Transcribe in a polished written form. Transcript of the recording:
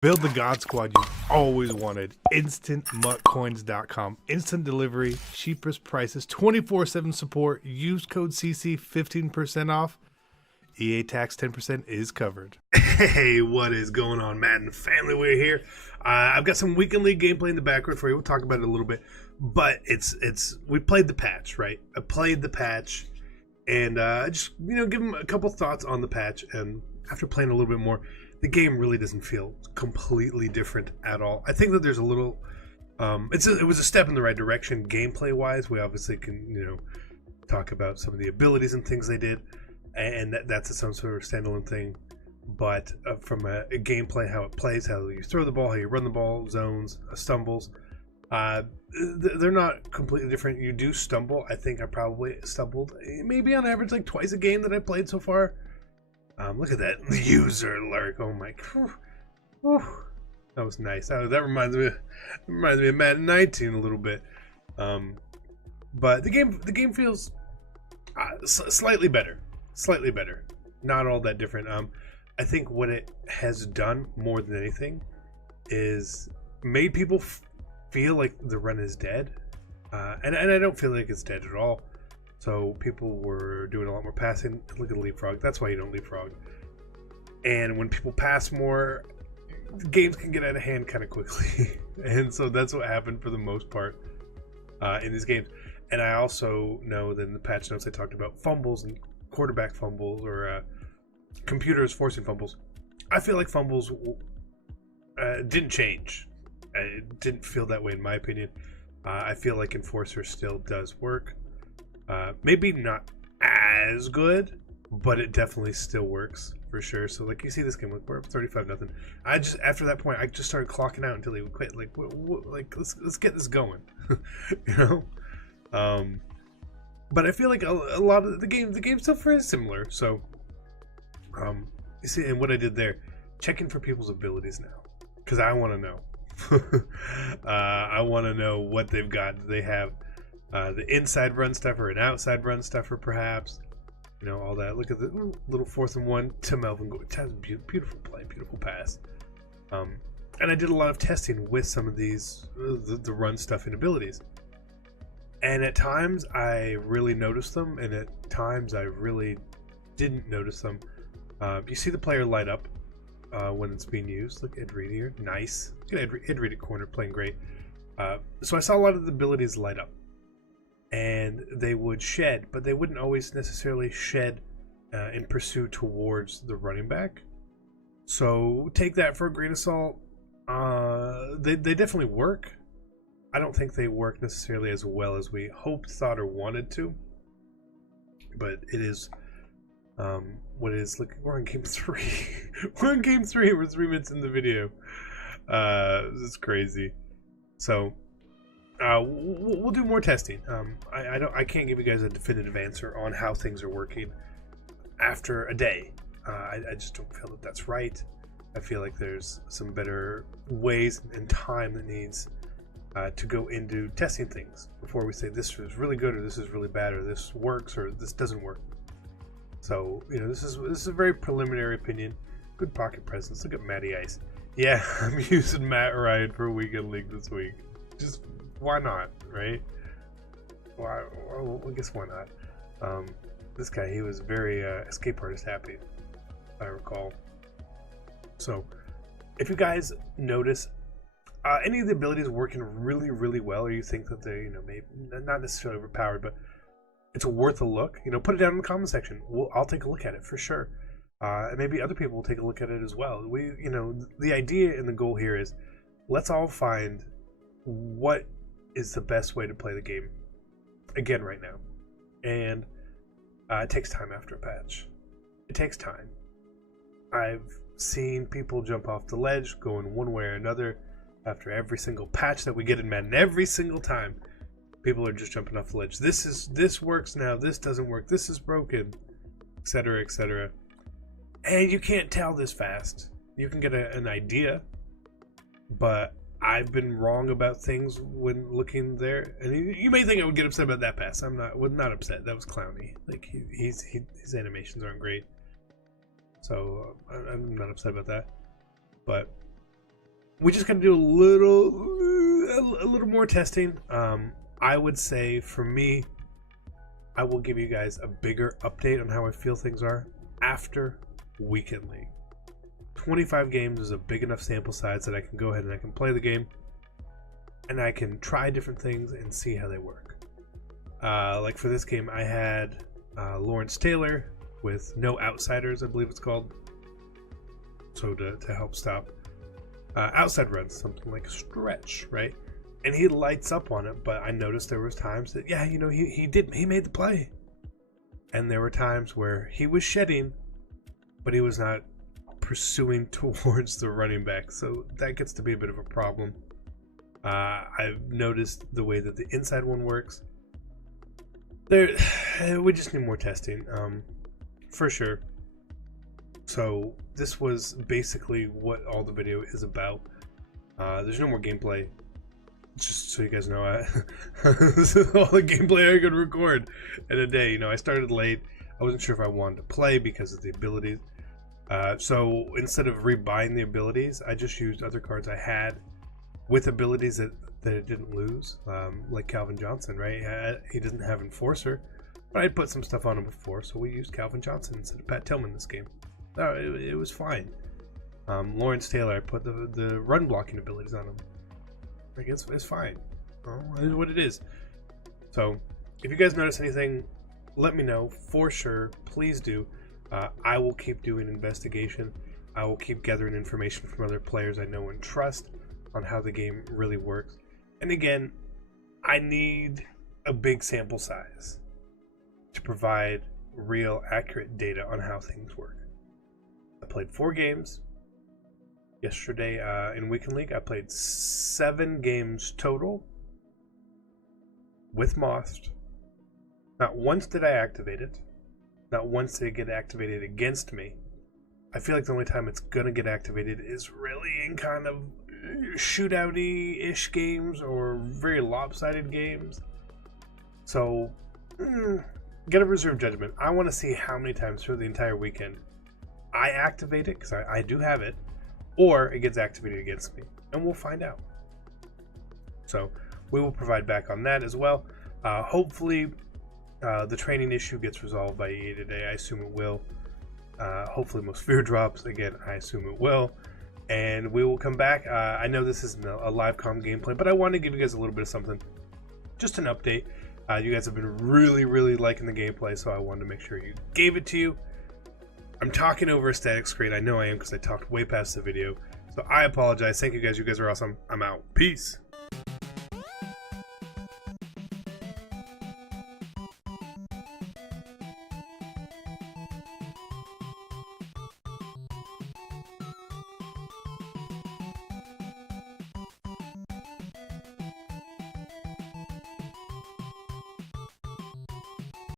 Build the God Squad you always wanted. InstantMuttCoins.com. Instant delivery, cheapest prices, 24/7 support. Use code CC 15% off. EA tax 10% is covered. Hey, what is going on, Madden family? We're here. I've got some weekend league gameplay in the background for you. We'll talk about it a little bit, but we played the patch, right? I played the patch, and just give them a couple thoughts on the patch. And after playing a little bit more, the game really doesn't feel completely different at all. I think that there's a little, it was a step in the right direction gameplay wise. We obviously can talk about some of the abilities and things they did. And that's some sort of standalone thing, but from a gameplay, how it plays, how you throw the ball, how you run the ball, zones, stumbles, they're not completely different. You do stumble. I think I probably stumbled maybe on average like twice a game that I played so far. Look at that user alert! Oh my, whew. That was nice. That reminds me of Madden 19 a little bit. But the game feels slightly better. Slightly better, not all that different. I think what it has done more than anything is made people feel like the run is dead, and I don't feel like it's dead at all. So people were doing a lot more passing. Look at the leapfrog. That's why you don't leapfrog. And when people pass more, games can get out of hand kind of quickly, and so that's what happened for the most part in these games. And I also know that in the patch notes I talked about fumbles and quarterback fumbles or computers forcing fumbles. I feel like fumbles didn't change. It didn't feel that way in my opinion. I feel like Enforcer still does work. Maybe not as good, but it definitely still works for sure. So like you see this game, we're up 35-0. After that point I just started clocking out until he would quit. Like let's get this going. But I feel like a lot of the game still very similar. So, you see, and what I did there, checking for people's abilities now, because I want to know. I want to know what they've got. Do they have the inside run stuffer, an outside run stuffer, perhaps? All that. Look at the little 4th and 1 to Melvin. Beautiful play, beautiful pass. And I did a lot of testing with some of these the run stuffing abilities. And at times I really noticed them, and at times I really didn't notice them. You see the player light up when it's being used. Look, Ed Reed here. Nice. Look at Ed Reed at corner, playing great. So I saw a lot of the abilities light up. And they would shed, but they wouldn't always necessarily shed in pursuit towards the running back. So take that for a grain of salt. They definitely work. I don't think they work necessarily as well as we hoped, thought, or wanted to. But it is what it is. Look, we're on game 3. We're on game 3. We're 3 minutes in the video. This is crazy. So we'll do more testing. I can't give you guys a definitive answer on how things are working after a day. I just don't feel that that's right. I feel like there's some better ways and time that needs to go into testing things before we say this is really good or this is really bad or this works or this doesn't work. So this is a very preliminary opinion. Good pocket presence. Look at Matty Ice. Yeah, I'm using Matt Ryan for weekend league this week. Just why not, right? Why? Well, I guess why not? This guy, he was very escape artist happy, if I recall. So if you guys notice any of the abilities working really, really well, or you think that they, maybe not necessarily overpowered, but it's worth a look, put it down in the comment section. I'll take a look at it for sure. And maybe other people will take a look at it as well. The idea and the goal here is let's all find what is the best way to play the game again right now. And it takes time after a patch. It takes time. I've seen people jump off the ledge going one way or another. After every single patch that we get in Madden, every single time, people are just jumping off the ledge. This works now. This doesn't work. This is broken, etc., etc. And you can't tell this fast. You can get an idea, but I've been wrong about things when looking there. And you may think I would get upset about that pass. I'm not upset. That was clowny. Like his animations aren't great, so I'm not upset about that. But we just got to do a little more testing. I would say for me, I will give you guys a bigger update on how I feel things are after Weekend League. 25 games is a big enough sample size that I can go ahead and I can play the game and I can try different things and see how they work. Like for this game, I had Lawrence Taylor with no outsiders, I believe it's called. So to help stop outside runs, something like a stretch, right? And he lights up on it, but I noticed there was times that, yeah, you know, he made the play. And there were times where he was shedding, but he was not pursuing towards the running back. So that gets to be a bit of a problem. I've noticed the way that the inside one works. We just need more testing, for sure. So this was basically what all the video is about. There's no more gameplay. Just so you guys know, this is all the gameplay I could record in a day. You know, I started late. I wasn't sure if I wanted to play because of the abilities. So instead of rebuying the abilities, I just used other cards I had with abilities that it didn't lose, like Calvin Johnson, right? He didn't have Enforcer, but I'd put some stuff on him before, so we used Calvin Johnson instead of Pat Tillman this game. It was fine. Lawrence Taylor, I put the run blocking abilities on him. I guess it's fine. It is what it is. So, if you guys notice anything, let me know for sure. Please do. I will keep doing investigation. I will keep gathering information from other players I know and trust on how the game really works. And again, I need a big sample size to provide real, accurate data on how things work. I played 4 games. Yesterday in Weekend League, I played 7 games total with Most. Not once did I activate it. Not once did it get activated against me. I feel like the only time it's going to get activated is really in kind of shootout-y-ish games or very lopsided games. So, get a reserve judgment. I want to see how many times through the entire weekend I activate it, because I do have it, or it gets activated against me, and we'll find out. So we will provide back on that as well. Hopefully the training issue gets resolved by EA today. I assume it will. Hopefully most fear drops. Again, I assume it will. And we will come back. I know this isn't a live comm gameplay, but I want to give you guys a little bit of something. Just an update. You guys have been really, really liking the gameplay, so I wanted to make sure you gave it to you. I'm talking over a static screen. I know I am because I talked way past the video. So I apologize. Thank you guys. You guys are awesome. I'm out. Peace.